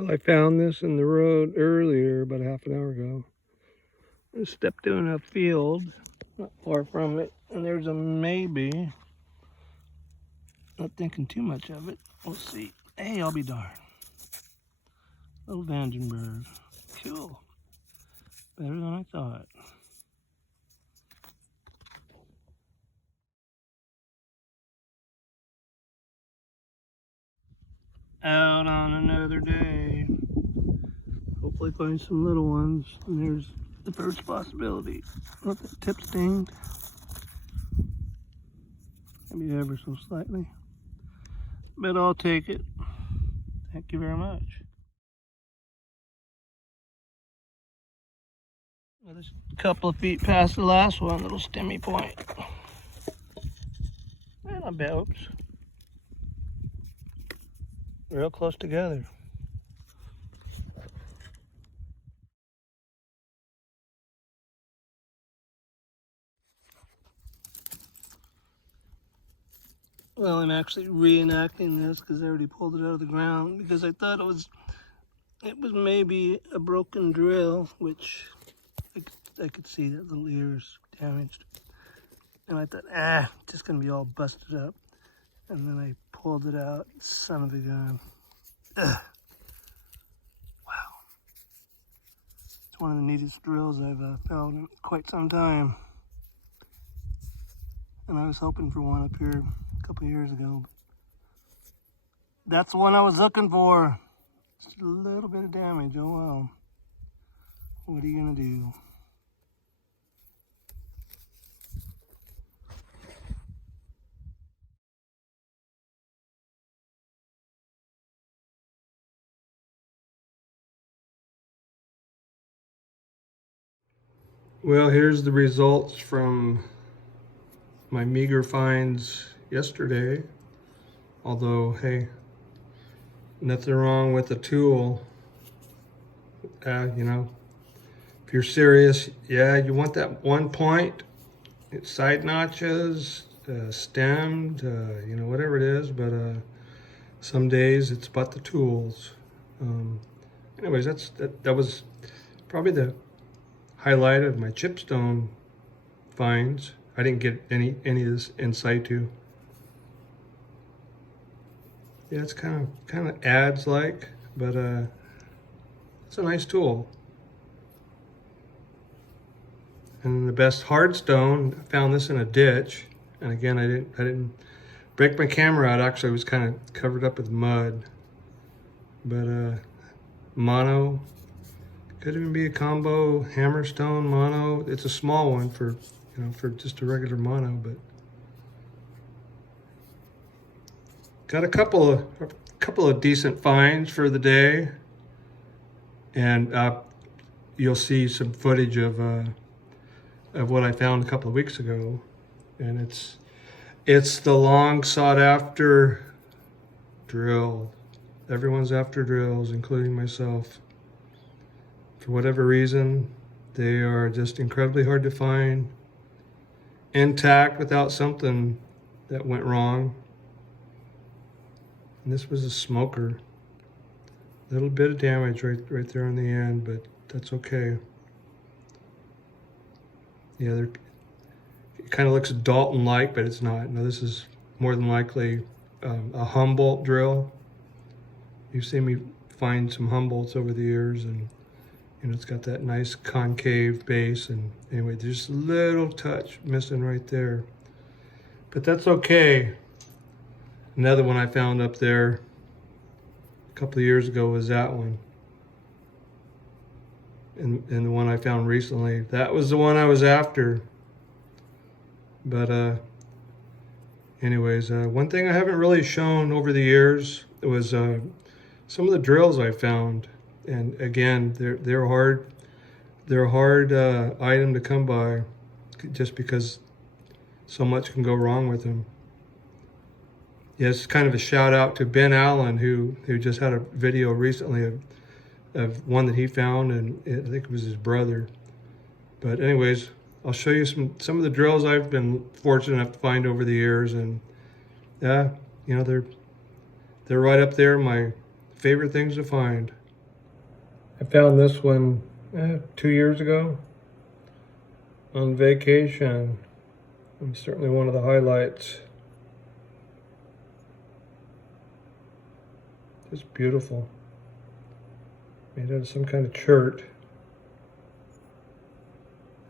Well, I found this in the road earlier, about half an hour ago. I stepped in a field, not far from it, and there's a maybe. Not thinking too much of it. We'll see. Hey, I'll be darned. Little Vandenberg. Cool. Better than I thought. Out on another day. Hopefully find some little ones. And there's the first possibility. Look, the tip stained. Maybe ever so slightly. But I'll take it. Thank you very much. Well, this a couple of feet past the last one, little stemmy point. And I bet, oops. Real close together. Well, I'm actually reenacting this because I already pulled it out of the ground because I thought it was maybe a broken drill, which I could see that little ear's damaged. And I thought, just gonna be all busted up. And then I pulled it out, son of a gun. Ugh. Wow. It's one of the neatest drills I've found in quite some time. And I was hoping for one up here a couple years ago. That's the one I was looking for. Just a little bit of damage, oh well. What are you gonna do? Well, here's the results from my meager finds yesterday. Although, hey, nothing wrong with the tool. You know, if you're serious, yeah, you want that one point, side notches, stemmed, you know, whatever it is. But some days it's about the tools. Anyways, that was probably the highlight of my chipstone finds. I didn't get any of this in situ. Yeah, it's kind of adds like, but it's a nice tool. And the best hard stone, I found this in a ditch. And again, I didn't break my camera out. Actually, it was kind of covered up with mud. But mono, could even be a combo hammerstone mono. It's a small one for, you know, for just a regular mono, but got a couple of decent finds for the day. And you'll see some footage of what I found a couple of weeks ago, and it's the long sought after drill. Everyone's after drills, including myself. For whatever reason, they are just incredibly hard to find, intact without something that went wrong. And this was a smoker. A little bit of damage right there on the end, but that's okay. Yeah, it kind of looks Dalton-like, but it's not. No, this is more than likely a Humboldt drill. You've seen me find some Humboldts over the years, and you know, it's got that nice concave base. And anyway, there's a little touch missing right there, but that's okay. Another one I found up there a couple of years ago was that one. And the one I found recently, that was the one I was after. But anyways, one thing I haven't really shown over the years was some of the drills I found. And again, they're hard. They're a hard item to come by, just because so much can go wrong with them. Yeah, it's kind of a shout out to Ben Allen, who just had a video recently of one that he found, and I think it was his brother. But anyways, I'll show you some of the drills I've been fortunate enough to find over the years, and yeah, you know, they're right up there, my favorite things to find. I found this one 2 years ago on vacation. And certainly one of the highlights. Just beautiful. Made out of some kind of chert.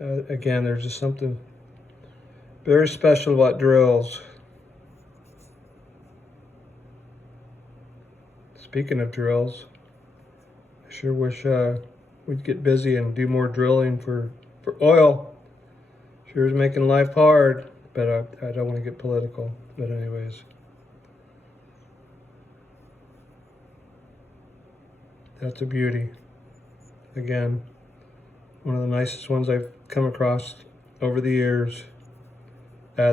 Again, there's just something very special about drills. Speaking of drills, I sure wish we'd get busy and do more drilling for oil. Sure is making life hard, but I don't want to get political. But anyways, that's a beauty. Again, one of the nicest ones I've come across over the years.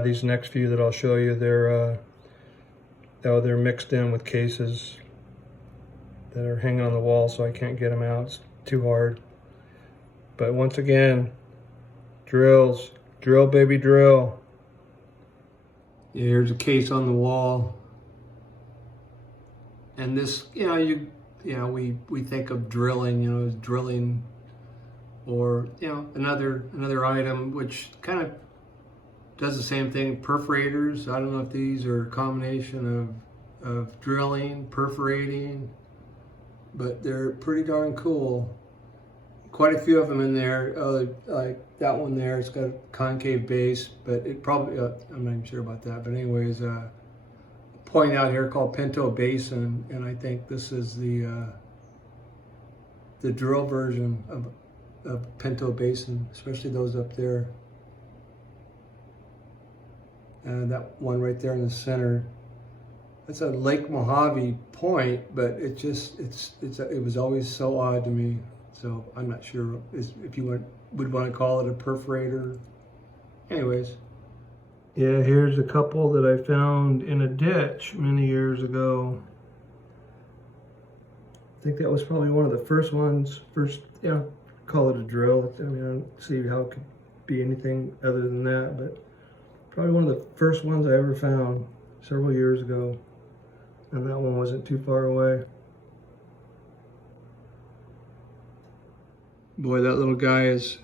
These next few that I'll show you, they're mixed in with cases that are hanging on the wall, so I can't get them out. It's too hard. But once again, drills. Drill, baby, drill. Yeah, here's a case on the wall. And this, we think of drilling, as drilling, or another item which kind of does the same thing. Perforators. I don't know if these are a combination of drilling, perforating, but they're pretty darn cool. Quite a few of them in there. Like that one there, it's got a concave base, but it probably, I'm not even sure about that. But anyways, point out here called Pinto Basin, and I think this is the drill version of Pinto Basin, especially those up there. And that one right there in the center, that's a Lake Mojave point, but it was always so odd to me. So I'm not sure if you would want to call it a perforator. Anyways. Yeah, here's a couple that I found in a ditch many years ago. I think that was probably one of the first ones. Call it a drill. I mean, I don't see how it could be anything other than that, but probably one of the first ones I ever found several years ago. And that one wasn't too far away. Boy, that little guy has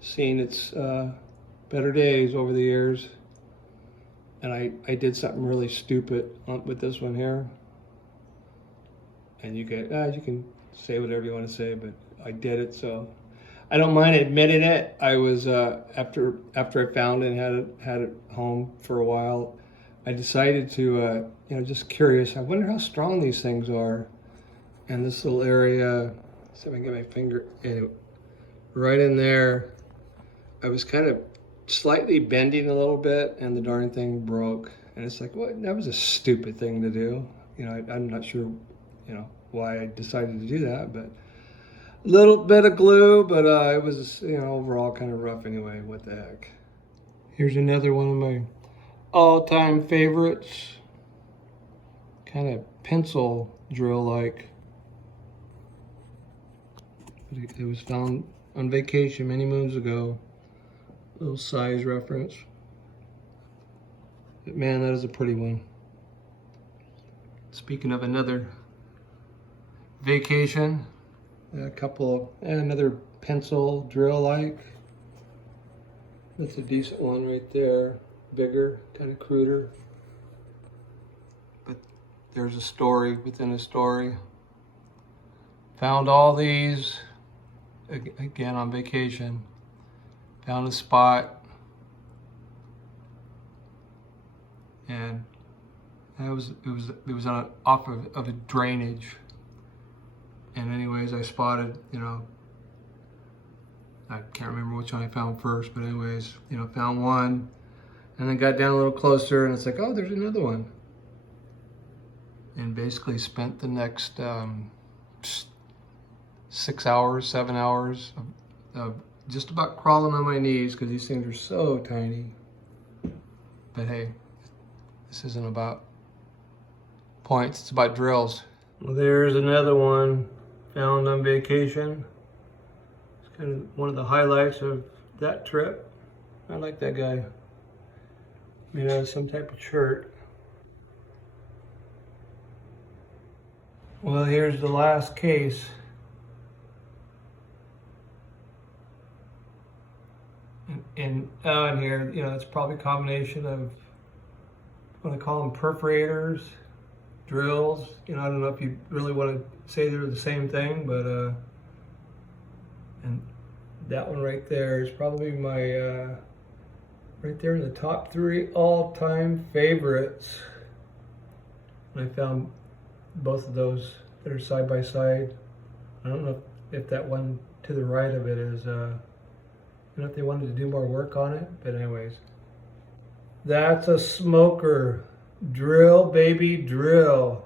seen its better days over the years. And I did something really stupid with this one here. And you can say whatever you want to say, but I did it, so I don't mind admitting it. I was after I found it and had it home for a while, I decided to just curious. I wonder how strong these things are. And this little area, see if I can get my finger in, right in there. I was kind of slightly bending a little bit, and the darn thing broke. And it's like, what? That was a stupid thing to do. I'm not sure, why I decided to do that, but a little bit of glue, but it was, overall kind of rough anyway. What the heck? Here's another one of my all-time favorites. Kind of pencil drill-like. It was found on vacation many moons ago. Little size reference. But man, that is a pretty one. Speaking of another vacation, another pencil drill-like. That's a decent one right there. Bigger, kind of cruder. But there's a story within a story. Found all these, again on vacation. Found a spot, and it was off of a drainage. And anyways, I spotted, I can't remember which one I found first, but anyways, found one, and then got down a little closer, and it's like, oh, there's another one. And basically spent the next 6 hours, 7 hours of just about crawling on my knees, because these things are so tiny. But hey, this isn't about points, it's about drills. Well, there's another one found on vacation. It's kind of one of the highlights of that trip. I like that guy. Made out of some type of shirt. Well, here's the last case And in here, you know, it's probably a combination of what I call them perforators, drills. You know, I don't know if you really want to say they're the same thing, but and that one right there is probably my right there in the top 3 all-time favorites. And I found both of those that are side by side. I don't know if that one to the right of it is, I don't know if they wanted to do more work on it, but anyways. That's a smoker. Drill, baby, drill.